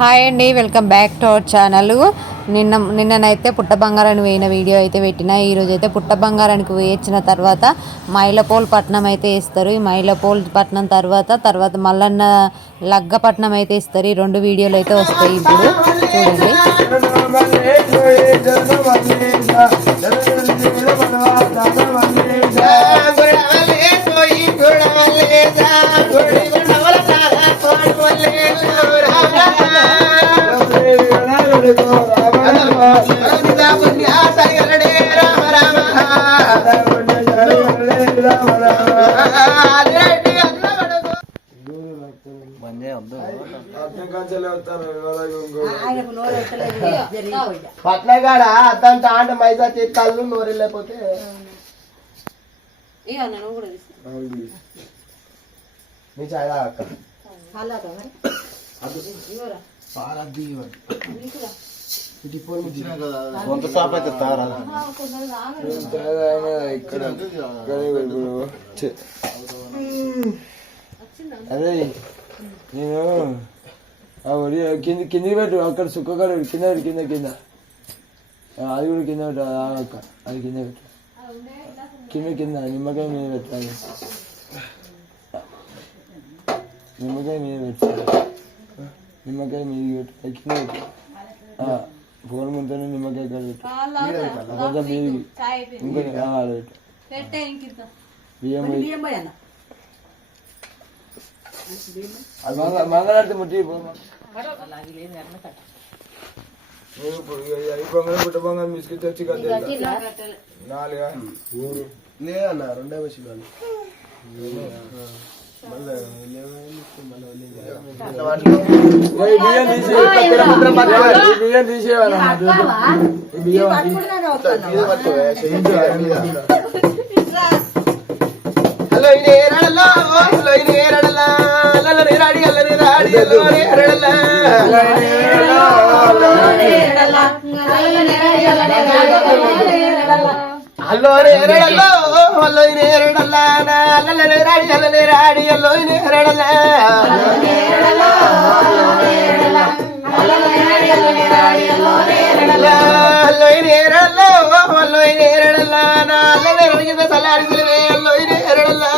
Hi అండి, welcome back to our channel. నిన్ననైతే పుట్ట బంగారానికి పోయిన వీడియో అయితే పెట్టిన. ఈరోజు అయితే పుట్ట బంగారానికి వేయించిన తర్వాత మైలపోల్ పట్నం అయితే ఇస్తారు. ఈ మైలపోల్ పట్నం తర్వాత మల్లన్న లగ్గపట్నం అయితే ఇస్తారు. ఈ రెండు వీడియోలు అయితే వస్తాయి. ఇప్పుడు పట్లగాడ అద్దంత ఆంట మైదా చేస్తాను నోరు లేకపోతే నీ చాయ్ అక్క కొంత షాప్ అయితే తారా ఇక్కడ అదే నేను కిందికి పెట్టు. అక్కడ సుక్కగాడు కింద కింద కింద అది కూడా కింద పెట్టు. అక్క అది కింద పెట్టు. కింద నిమ్మకాయ మీద పెట్టాలి. నిమ్మకాయ మీద పెట్టాలి. నిమ్మకాయ మీద పెట్టు. కింద పెట్టు. ఫోన్ ముందు నిమ్మకాయ పెట్టు. కొంచెం మీదికి ఇంకొక బియ్యం మంగళారతి ముట్టి పొంగల్ పుట్ట పొంగల్ మిస్కెట్ వచ్చి నాలుగా లేదన్న రెండే వచ్చి బియ్యం తీసేవా హలో ఇది ఏరడలా హలో ఇది ఏరడలా అల్లరి రాడి అల్లరి రాడి అల్లరి ఏరడలా హలో ఏరడలా హలో ఇది ఏరడలా అల్లరి రాడి అల్లరి రాడి అల్లో ఇది ఏరడలా హలో ఇది ఏరడలా హలో ఇది ఏరడలా అల్లరి రాడి సలాడి అల్లో ఇది ఏరడలా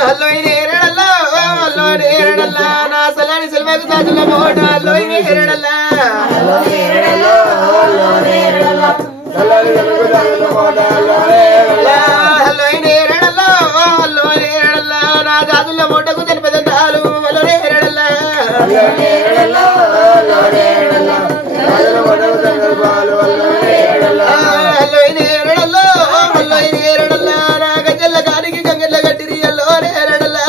హలో ఇది ఏరడలా హలో ఇది ఏరడలా నా సలాడి సిల్వకు దాచుల మోట హలో ఇది ఏరడలా హలో ఇది ఏరడలా హలో ఇది ఏరడలా నా జాతుల మోటకు తెలిపదాలు హలో ఏరడలా హలో ఇది ఏరడలా హలో ఇది ఏరడలా నా గజల్ల గారికి గంగల్ల గట్టిరి హలో ఏరడలా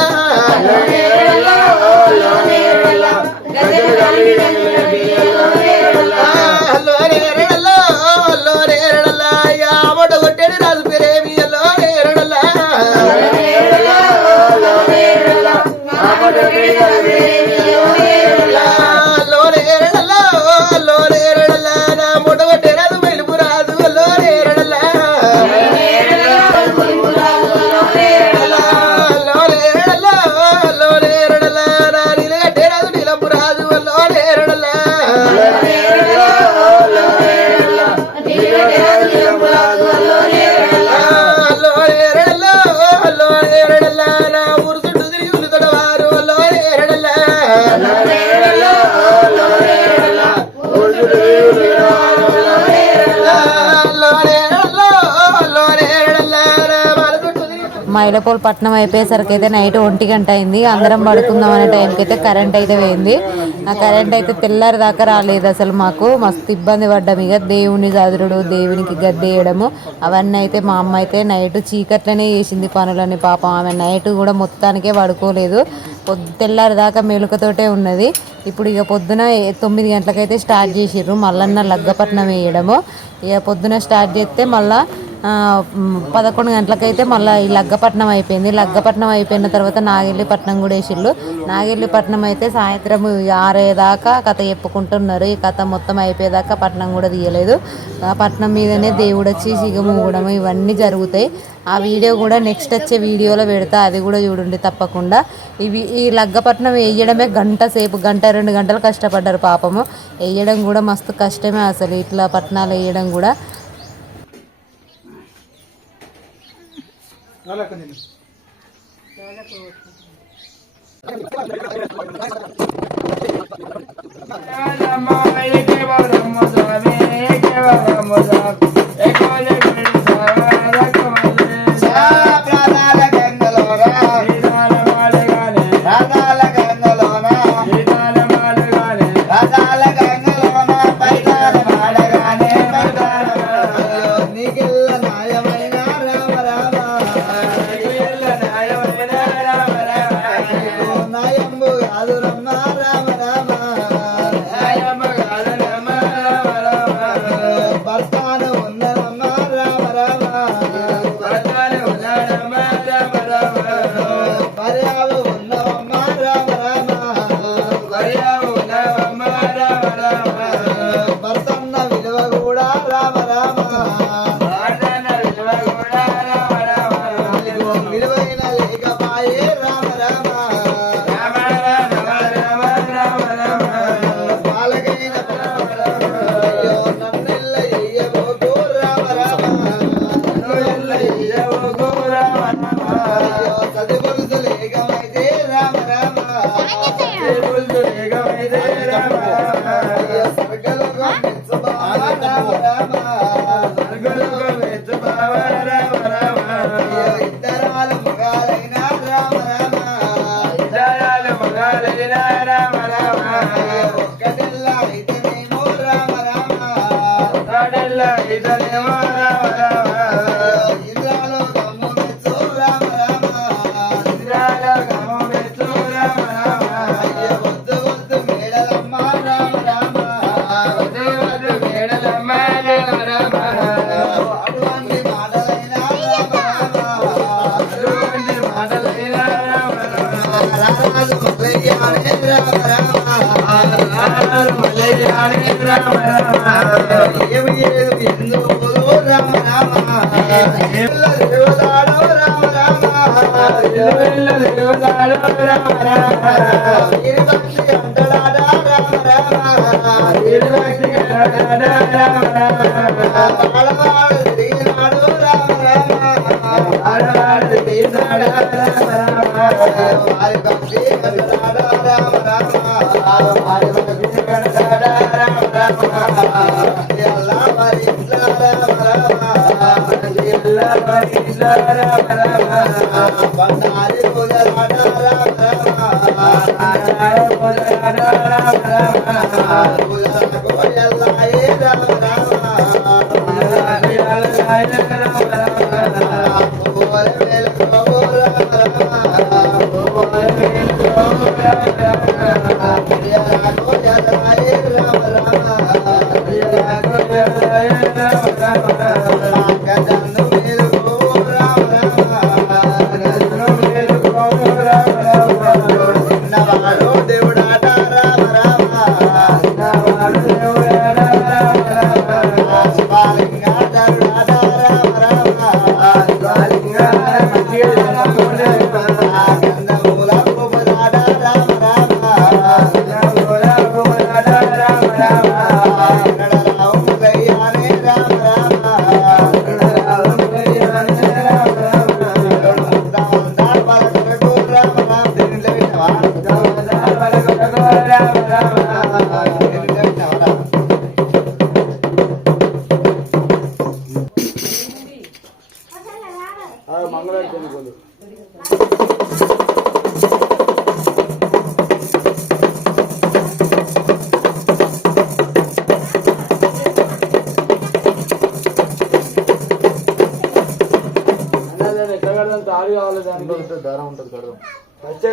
హలో ఏరడలా హలో ఏరడలా యా మొట కొట్టేడు రాజు పేరేమి హలో ఏరడలా మైలపోల్ పట్నం అయిపోయేసరికి అయితే నైట్ 1 గంట అయింది. అందరం పడుకుందాం అనే టైంకి అయితే కరెంట్ అయితే పోయింది. ఆ కరెంట్ అయితే తెల్లారి దాకా రాలేదు. అసలు మాకు మస్తు ఇబ్బంది పడ్డాము. ఇక దేవుని చదురుడు, దేవునికి గద్దేయడము అవన్నీ అయితే మా అమ్మ అయితే నైట్ చీకట్లనే చేసింది పనులని. పాపం ఆమె నైట్ కూడా మొత్తానికే పడుకోలేదు. తెల్లారి దాకా మెలుకతోటే ఉన్నది. ఇప్పుడు ఇక పొద్దున 9 గంటలకైతే స్టార్ట్ చేసిర్రు మల్లన్న లగ్గపట్నం వేయడము. ఇక పొద్దున స్టార్ట్ చేస్తే మళ్ళీ 11 గంటలకైతే మళ్ళీ ఈ లగ్గపట్నం అయిపోయింది. లగ్గపట్నం అయిపోయిన తర్వాత నాగెల్లిపట్నం కూడా వేసిళ్ళు. నాగెల్లిపట్నం అయితే సాయంత్రం 6 దాకా కథ చెప్పుకుంటున్నారు. ఈ కథ మొత్తం అయిపోయేదాకా పట్నం కూడా తీయలేదు. ఆ పట్నం మీదనే దేవుడు వచ్చి సిగ మూగడం ఇవన్నీ జరుగుతాయి. ఆ వీడియో కూడా నెక్స్ట్ వచ్చే వీడియోలో పెడతా, అది కూడా చూడండి తప్పకుండా. ఈ లగ్గపట్నం వేయడమే గంట సేపు, గంట 2 గంటలు కష్టపడ్డారు పాపము. వేయడం కూడా మస్తు కష్టమే అసలు, ఇట్లా పట్నాలు వేయడం కూడా.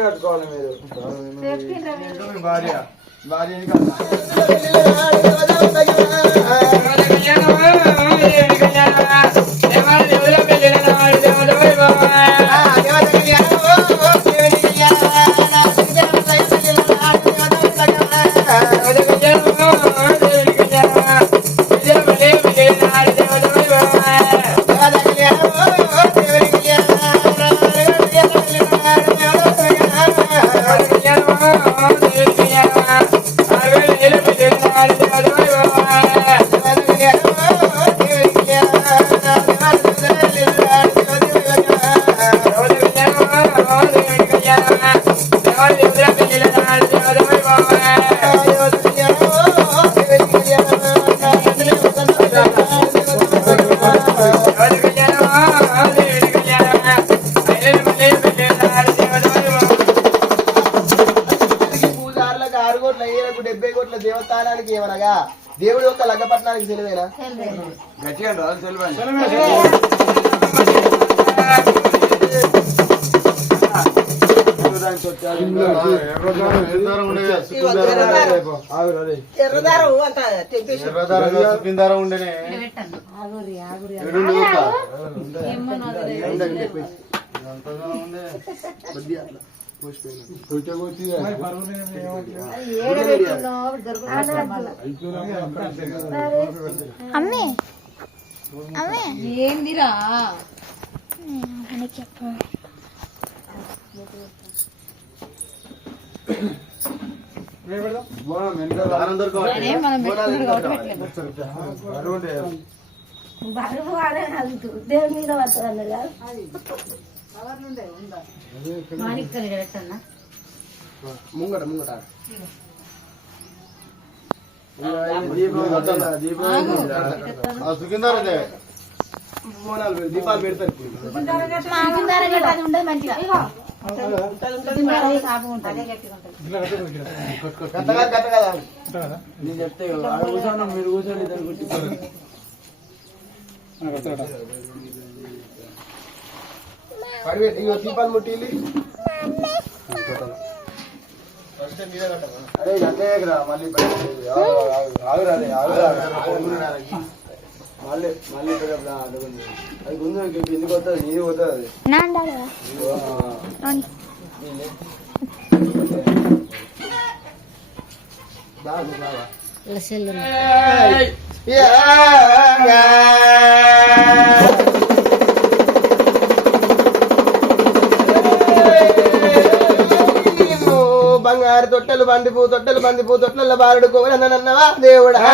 కట్టుకోవాలి మీరు భార్య భార్య అనగా దేవుడు యొక్క లగ్గపట్నానికి తెలివేనా గట్టిగా రాదు తెలియదు ఎర్రదారం ఉండేనే ఏందిరా దేవుని మీద పడుతుంది కదా ముంగట ముంగట దీపాలు పెడతారు ఉండదు మంచిగా నేను చెప్తే కూర్చోండి మీరు కూర్చోండి ఇద్దరు కూర్చోండి దీపాలు ముట్టి అరే అట్లేరా మళ్ళీ ఆగురాదే మళ్ళీ మళ్ళీ అది ముందు ఎందుకు వస్తుంది నేను పోతుంది బంగారు తొట్టెలు బందిపూ తొట్టెల బారుడు కోరన్నవా దేవుడా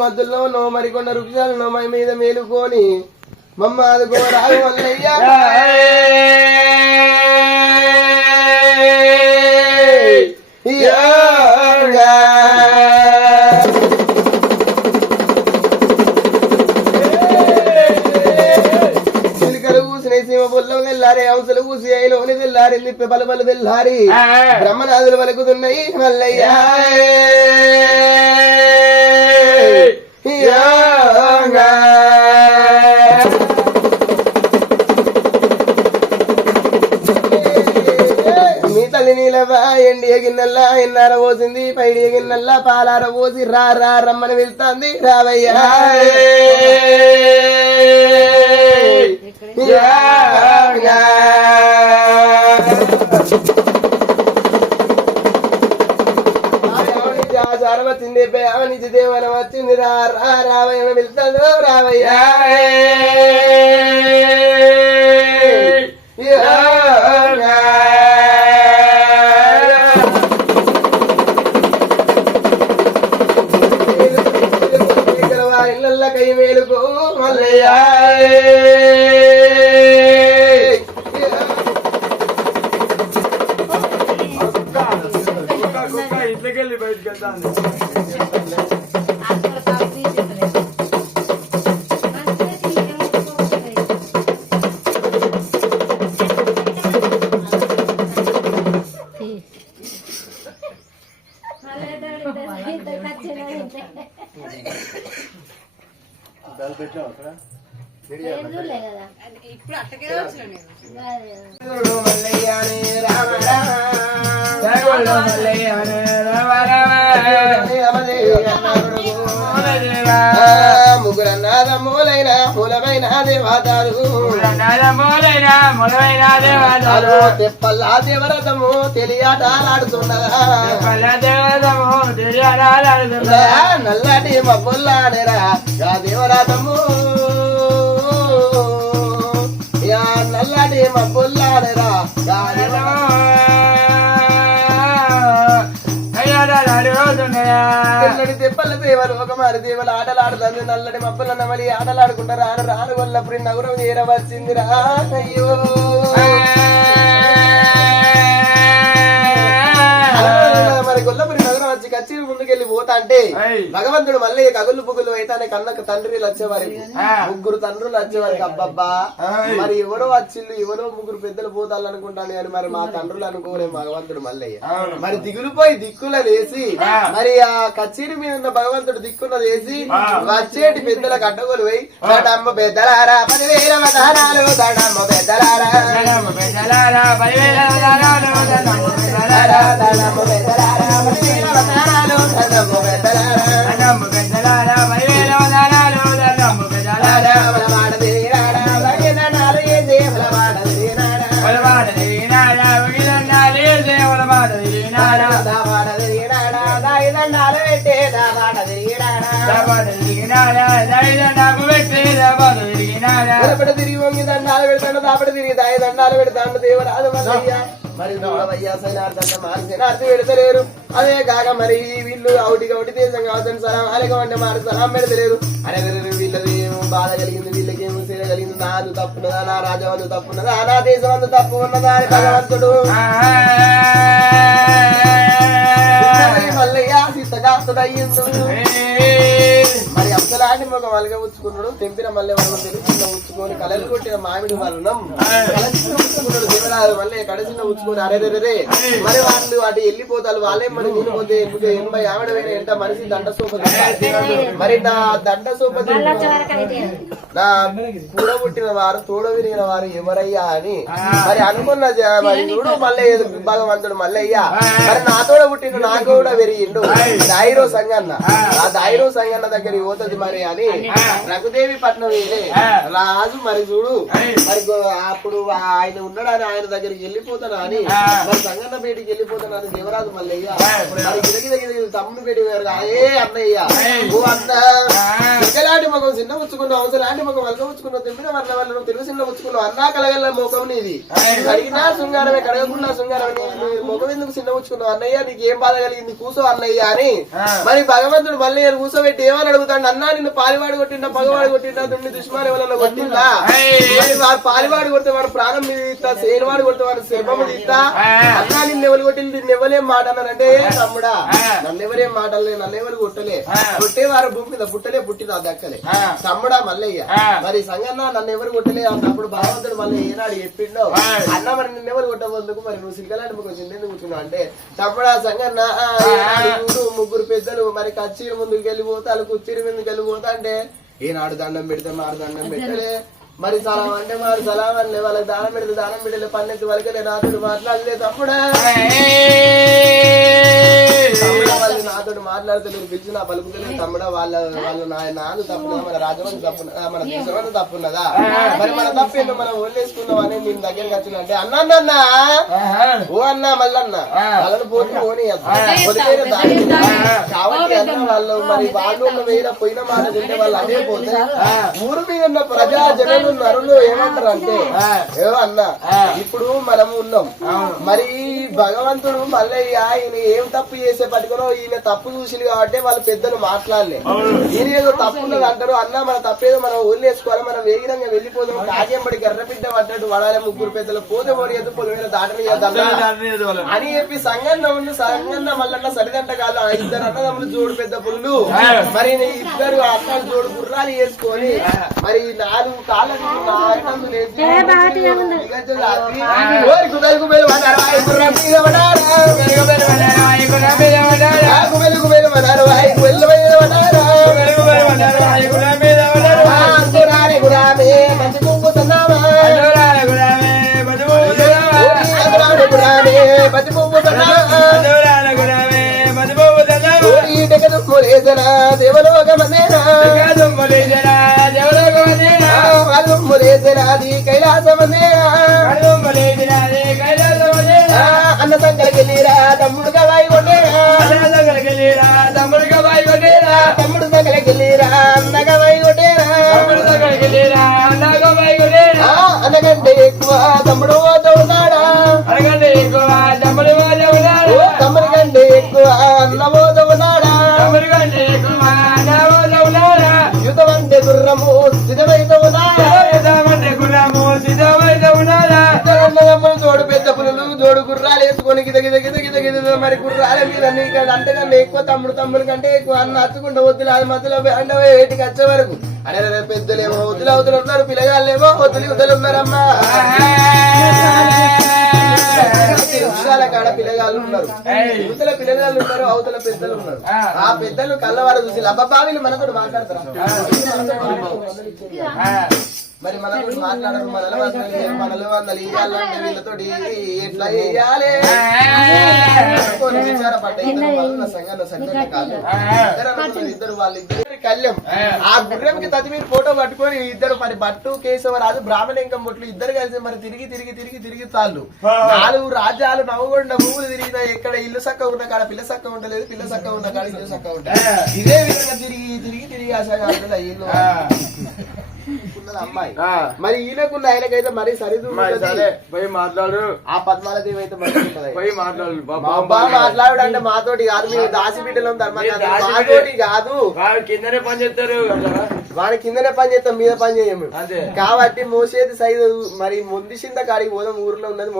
మద్దుల్లో ఉన్నో మరికొండ వృక్షాలను మై మీద మేలుకొని మమ్మ అదుగో రాగు వల్లయ్యా చిలుకలు కూసినాయి సీమ పొల్లం వెళ్ళారి హంసలు కూసి అయిలోని వెళ్ళారి నిప్పి బలబలు వెళ్ళారి బ్రహ్మనాథులు పలుకుతున్నాయి మల్లయ్యా మీ తల్లి నీలవా ఎండి ఎగిన్నల్లా ఎన్నార పోసింది పైడి ఎగిన్నల్లా పాలార పోసి రా రా రమ్మని వెళ్తాంది రావయ్యా ఆచారం వచ్చింది అవనిచి దేవనం వచ్చింది రా రా రావయ్య వెళ్తాను రావయ్యా ఇళ్ళ కై మేలుకో మల్లయ్యా ఇంట్లోకెళ్ళి బయటకు వెళ్తాను ఇప్పుడు అట్టకే వచ్చిన ముగ్గురన్నాదమ్ములైన మూలమైన దేవతాలు తెప్పల్లా దేవరథము తెలియటాలాడుతున్నదా నల్లటి మబ్బుల్లాడేరా దేవరథము నల్లటి మబ్బుల్లాడేరా తెల్లటి తెప్పల దేవరు ఒక మారి దేవలు ఆటలాడుతుంది నల్లటి మబ్బుల నమలి ఆటలాడుకుంటారు రాను రాను వల్లప్పుడు నగరం చేరవచ్చిందిరా అయ్యో మరి గొల్లపురి నగరం వచ్చి కచ్చి ముందుకెళ్ళి పోతా అంటే ఏయ్. భగవంతుడు మళ్ళీ కగులు పుగులు అయితే కన్నకు తండ్రి వచ్చేవారికి ముగ్గురు తండ్రులు వచ్చేవారికి అబ్బబ్బా ఏయ్. మరి ఎవరో వచ్చిళ్ళు ఎవరో ముగ్గురు పెద్దలు పోతాళ్ళు అనుకుంటాను కానీ మరి మా తండ్రులు అనుకోలే భగవంతుడు మల్లయ్య అవును. మరి దిగులుపోయి దిక్కులను వేసి మరి ఆ కచేరి మీద ఉన్న భగవంతుడు దిక్కున్నది వేసి వచ్చేటి పెద్దలకు అడ్డగోలు పోయి దడమ్మ పెద్దలారా 10,000 వదనాలు దడమ్మ పెద్దలారా దడమ్మ పెద్దలారా 10,000 వదనాలు దడమ్మ పెద్దలారా దడమ్మ పెద్దలారా 10,000 వదనాలు దడమ్మ పెద్దలారా దడమ్మ పెద్దలారా 10,000 వదనాలు దడమ్మ పెద్దలారా వలవాడ తీరాడా వగిదనాలు ఏసే వలవాడ తీరాడా వలవాడ తీరాడా వగిదనాలు ఏసే వలవాడ తీరాడా దావాడ తీరాడా దాయిదనాలు పెట్టే దావాడ తీరాడా దావాడ తీరాడా దాయిదనాలు పెట్టే దావాడ తీరాడా వలపడ తిరిగి వంగి దండాలు పెడతాడు దాపడ తిరిగి దాయిదనాలు పెడతాడు దేవుడాదు మల్లయ్య మరి దూడవయ్యా సైనార్థంగా మారిసేనార్థి పెడతలేరు అదే కాక మరి వీళ్ళు అవుటి దేశం కావచ్చు సలాం అలాగే మాట సలాం పెడతలేరు అరే వీళ్ళది ఏమో బాధ కలిగింది వీళ్ళకి ఏమో సేవ కలిగింది నాదు తప్పున్నదా నా రాజవందు తప్పున్నదా నా దేశం అందు తప్పు ఉన్నదా అని భగవంతుడు మల్లయ్య సిద్ధగాస్తుడయ్యిండు మరి అసలాంటి ఒక మలగ ఉచ్చుకున్నాడు తెంపిన మల్లె వలనం తెలిసిన ఉచ్చుకొని కలలు కొట్టిన మామిడి వలనం కలసిన ఉచ్చుకున్నాడు దేవరాజు మళ్ళీ కడసిన ఉచ్చుకొని అరేరే మరి వాళ్ళు వాటి వెళ్ళిపోతారు వాళ్ళే మరి తినిపోతే 80 ఆవిడ వేరే ఎంత మనిషి దండ సోపతి మరి నా దండ సోపతి నా కూడ పుట్టిన వారు తోడ విరిగిన వారు ఎవరయ్యా అని మరి అనుకున్న మరి చూడు మళ్ళీ భగవంతుడు మల్లయ్య మరి నా తోడ పుట్టిన నాకు కూడా విరిగిండు దాయిరో సంగన్న ఆ దాయిరో సంగన్న దగ్గర పోతుంది మరి అని రఘుదేవి పట్నం వేలే రాజు మరి చూడు మరి అప్పుడు ఆయన ఉన్నాడని ఆయన దగ్గరికి వెళ్ళిపోతానా అని మరి సంగన్న పేటికి వెళ్ళిపోతానా అని దేవరాజు మల్లయ్య మరి గిరగిరి తమ్ముడు పేటి ఏ అన్నయ్య ఓ అన్న ఎక్కలాంటి ముఖం చిన్న ఉచ్చుకున్నావు అవసరాంటి ముఖం వలక ఉచ్చుకున్నావు తెంపిన వర్ణ వల్ల తెలుగు చిన్న ఉచ్చుకున్నావు అన్నా కలగల ముఖం నీది కడిగినా శృంగారమే కడగకుండా శృంగారమే ముఖం ఎందుకు చిన్న ఉచ్చుకున్నావు అన్నయ్య నీకు ఏం బాధ కలిగింది కూసో అన్నయ్య అని మరి భగవంతుడు మళ్ళీ కూసోబెట్టి ఏమని అడుగుతాడు అన్నా నిన్ను పాలివాడు కొట్టిండా పగవాడు కొట్టిండా దుండి దుష్మాన్ ఎవరన్నా కొట్టిందా వాడు పాలివాడు కొడితే వాడు ప్రాణం మీద ఇస్తా సేనవాడు కొడితే వాడు శర్మము తీస్తా అన్నా నిన్ను ఎవరు కొట్టింది నిన్ను ఎవరేం మాట అన్నానంటే తమ్ముడా నన్ను ఎవరేం మాటలే నన్ను ఎవరు కొట్టలే కొట్టేవారు భూమి మీద పుట్టలే పుట్టిన దక్కలే తమ్ముడా మల్లయ్య మరి సంగన్న నన్ను ఎవరు కొట్టలే అన్నప్పుడు భగవంతుడు మళ్ళీ ఏనాడు చెప్పిండో అన్న మరి నిన్ను ఎవరు కొట్టబోదుకు మరి నువ్వు సిల్కలాంటి ముఖం చిన్నెందుకు కూర్చున్నావు అంటే తమ్ముడా సంగన్న ముగ్గురు పెద్దలు మరి కచ్చీరు ముందుకు వెళ్ళిపోతారు కుచ్చీరు ముందుకు వెళ్ళిపోతా అంటే ఏనాడు దండం పెడితే మారు దండం పెట్టలే మరి సలాం అంటే మారు సలాం అనలే వాళ్ళకి దానం పెడితే దానం పెట్టలే పన్నెత్తి వరకలే నాతోడు మాట్లాడలే తమ్ముడా వాళ్ళు నాతోటి మాట్లాడతలేరు పిలిచి నా పలుకుతలేదు తమ్ముడా వాళ్ళ నాన్న తప్పున్నదా మన రాజవంతు తప్పున్నదా మన దేశవంతు తప్పున్నదా మరి మన తప్పు ఏంటో మనం ఓన్లేసుకున్నాం అని నేను దగ్గరికి వచ్చిన అంటే అన్నా ఓ అన్నా మళ్ళన్న వాళ్ళని పోని కాబట్టి అన్న వాళ్ళు మరి వాళ్ళు పోయిన మాట తింటే వాళ్ళు అదే పోతే ఊరు మీద ఉన్న ప్రజా జనులు నరులు ఏమంటారు అంటే ఏవో అన్న ఇప్పుడు మనము ఉన్నాం మరి భగవంతుడు మల్లయ్య ఈయన ఏం తప్పు చేసే పట్టుకునో ఈయన తప్పు చూసింది కాబట్టి వాళ్ళు పెద్దలు మాట్లాడలే ఈయన ఏదో తప్పు ఉన్నది అంటారు అన్న మన తప్పేదో మనం వదిలేసుకోవాలి మనం వేగిరంగా వెళ్ళిపోదాం కాకేంబడి గర్రపిడ్డ పడ్డట్టు వడాలి ముగ్గురు పెద్దలు పోతే పోనీ ఎద్దు పొలిమేర దాటని అని చెప్పి సంగన్న మల్లన్న సరిదంట కాదు ఇద్దరు అన్నదమ్ములు జోడు పెద్ద పుల్లు మరి ఇద్దరు అన్నలు జోడు గుర్రాలు వేసుకొని మరి 4 కాళ్ళ దేవలోకమనేనా అన్న సంగలికెళ్ళిరా తమ్ముడుగా వాయి కొట్టేరా తమ్ముడు సంగలికెళ్ళిరా అన్నగా వాయి కొట్టేరా అన్నకంటే ఎక్కువ తమ్ముడు పోతూ ఉన్నాడా తమ్ముడి కంటే ఎక్కువ అన్న పోతూ ఉన్నాడా యుద్ధం అంటే గుర్రము సిద్ధమైతే ఉన్నాడా జోడు పెద్ద పులులు జోడు గుర్రాలు వేసుకొని గిద గిద గిద గిద గిద మరి గుర్రాల మీద నీకు అంతకన్నా ఎక్కువ తమ్ముడు కంటే ఎక్కువ అన్న నచ్చుకుంటూ వద్దులు అది మధ్యలో అండవ ఏటికి వచ్చే వరకు అనే పెద్దలేమో వద్దులు అవతలు ఉన్నారు పిల్లగాళ్ళేమో వద్దులు వద్దులు ఉన్నారమ్మా వృక్షాల కాడ పిల్లగాళ్ళు ఉన్నారు యువతల పిల్లగాళ్ళు ఉన్నారు అవతల పెద్దలు ఉన్నారు ఆ పెద్దలు కళ్ళవారు చూసి అబ్బా వీళ్ళు మనతో మాట్లాడతారు మరి మనతో మాట్లాడరు మనలో వందలు ఇవ్వాలంటే వీళ్ళతో ఎట్లా వేయాలి విచార ఇద్దరు వాళ్ళిద్దరు కళ్యం ఆ గుర్రంకి తది మీరు ఫోటో పట్టుకొని ఇద్దరు మరి భట్టు కేశవరాజు బ్రాహ్మణింకం బొట్లు ఇద్దరు కలిసి మరి తిరిగి తాళ్ళు 4 రాజ్యాలు నవ్వుకుండా పువ్వులు తిరిగినా ఎక్కడ ఇల్లు చక్క ఉన్న కాడ పిల్ల చక్క ఉండలేదు పిల్ల చక్క ఉన్న కాడ ఇల్లు చక్క ఉంటుంది ఇదే విధంగా తిరిగి అసలు ఇల్లు అమ్మాయి మరి ఈయనకున్న ఆయనకైతే మరి సరిదు పోయి మాట్లాడు ఆ పద్మాలదేవి అయితే పోయి మాట్లాడు మాట్లాడు అంటే మాతోటి కాదు మీ దాసి బిడ్డలో మాతోటి కాదు కిందనే పని చేస్తారు వాడి కిందనే పని చేస్తాం మీద పని చేయము కాబట్టి మోసేది సైజు మరి మొండిసింత కాడికి పోదాం ఊర్లో ఉన్నది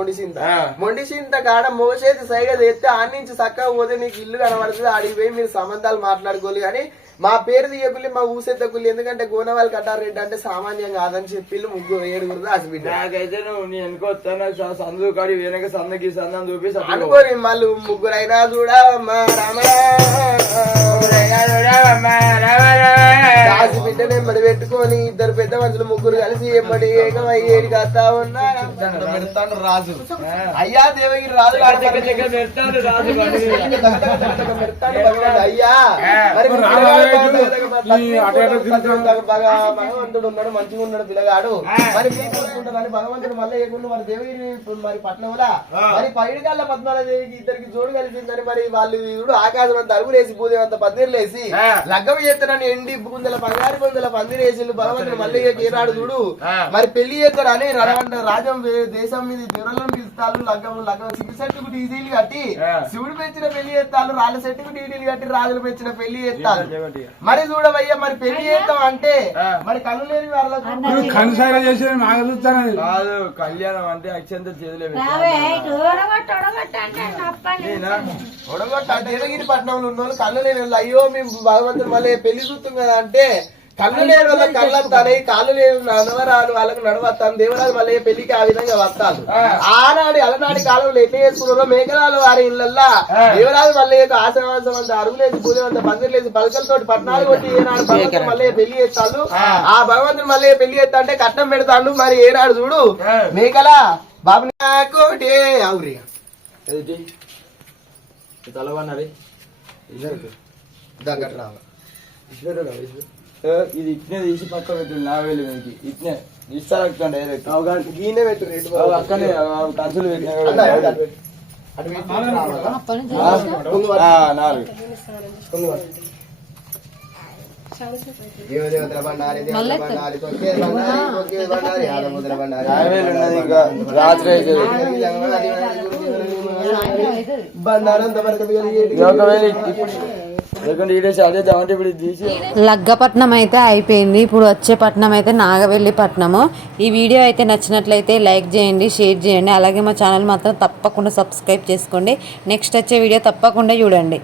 మొండిసింత కాడ మోసేది సైగా చేస్తే ఆడి నుంచి చక్కగా పోతే నీకు ఇల్లు కనబడుతుంది ఆడికి పోయి మీరు సంబంధాలు మాట్లాడుకోవాలి కానీ మా పేరు తీయకుల్లి మా ఊసెత్తకుల్లి ఎందుకంటే గోనవాళ్ళు కట్టారు రెడ్డి అంటే సామాన్యం కాదని చెప్పి 6 రాసిబిడ్డ నాకైతే నేను అనుకోస్తాను సందు కాడి వెనక సందకి సందం చూపి అనుకోని మళ్ళీ 3 అయినా చూడమ్మా రాసిబిడ్డ నెమ్మడి పెట్టుకొని 2 పెద్ద మనుషులు 3 కలిసి ఎమ్మడి ఏకమై ఏడికి వస్తా ఉన్నా పెడతాడు రాజు అయ్యా దేవగిరి రాజు అయ్యా మరి భగవంతుడు ఉన్నాడు మంచిగా ఉన్నాడు పిల్లగాడు మరి తీసుకుంటారని భగవంతుడు మళ్ళీ ఏకుండా మరి దేవిని మరి పట్నంలా మరి పైడికాళ్ళ పద్మాలదేవికి 2కి జోడు కలిసిందని మరి వాళ్ళు వీడు ఆకాశం అంత అరుగులేసి భూదేవంత పందిర్లేసి లగ్గం చేస్తారని ఎండి గుందెల బంగారు గుందెల పందిరేసి భగవంతుడు మళ్ళీ ఏనాడు చూడు మరి పెళ్లి చేస్తారని రాజం దేశం మీద జ్వరంలో పిలుస్తాడు లగ్గం సిగ్గు సెట్టుకు డీజీలు కట్టి శివుడు పెంచిన పెళ్లి చేస్తాడు రాళ్ళ సెట్టుకు డీజీలు కట్టి రాజులు పెంచిన పెళ్లి చేస్తాడు మరి చూడవయ్యా మరి పెళ్లి చేస్తాం అంటే మరి కళ్ళు లేని వాళ్ళకు కాదు కళ్యాణం అంటే అత్యంత చేతులే దేవగిరి పట్నంలో ఉన్న వాళ్ళు కళ్ళు లేని వాళ్ళు అయ్యో మేము భగవంతుడు మళ్ళీ పెళ్లి చూస్తాం కదా అంటే కళ్ళు లేని వాళ్ళ కళ్ళంతానే కాళ్ళు లేని నడవరాలు వాళ్ళకు నడవస్తాను దేవరాజు మళ్ళీ పెళ్లికి ఆ విధంగా వస్తాను అలనాటి కాలంలో ఎట్లా చేసుకున్నారో మేఘరాలు వారి ఇళ్ళల్లా దేవరాజు మళ్ళీ ఆశ్రమాసం అంత అరుగులేసి పూజంత పందిర్లేసి పలకలతోటి పట్నాలు కొట్టి ఏనాడు భగవంతుడు మళ్ళీ పెళ్లి చేస్తాడు ఆ భగవంతుడు మళ్ళీ పెళ్లి చేస్తా అంటే కట్నం పెడతాడు మరి ఏనాడు చూడు మేకలా బాబు కోటే అవురి తలవన్నది దగ్గర రావాలి ఇది ఇట్నే తీసి పక్క పెట్టు నా వెళ్ళి మీకు ఇట్నే ఇస్తారక్కండి గీనే పెట్టు అక్కనే ఖర్చులు రాత్రి లగ్గపట్నం అయితే అయిపోయింది. ఇప్పుడు వచ్చే పట్నం అయితే నాగవెల్లి పట్నము. ఈ వీడియో అయితే నచ్చినట్లయితే లైక్ చేయండి, షేర్ చేయండి. అలాగే మా ఛానల్ మాత్రం తప్పకుండా సబ్స్క్రైబ్ చేసుకోండి. నెక్స్ట్ వచ్చే వీడియో తప్పకుండా చూడండి.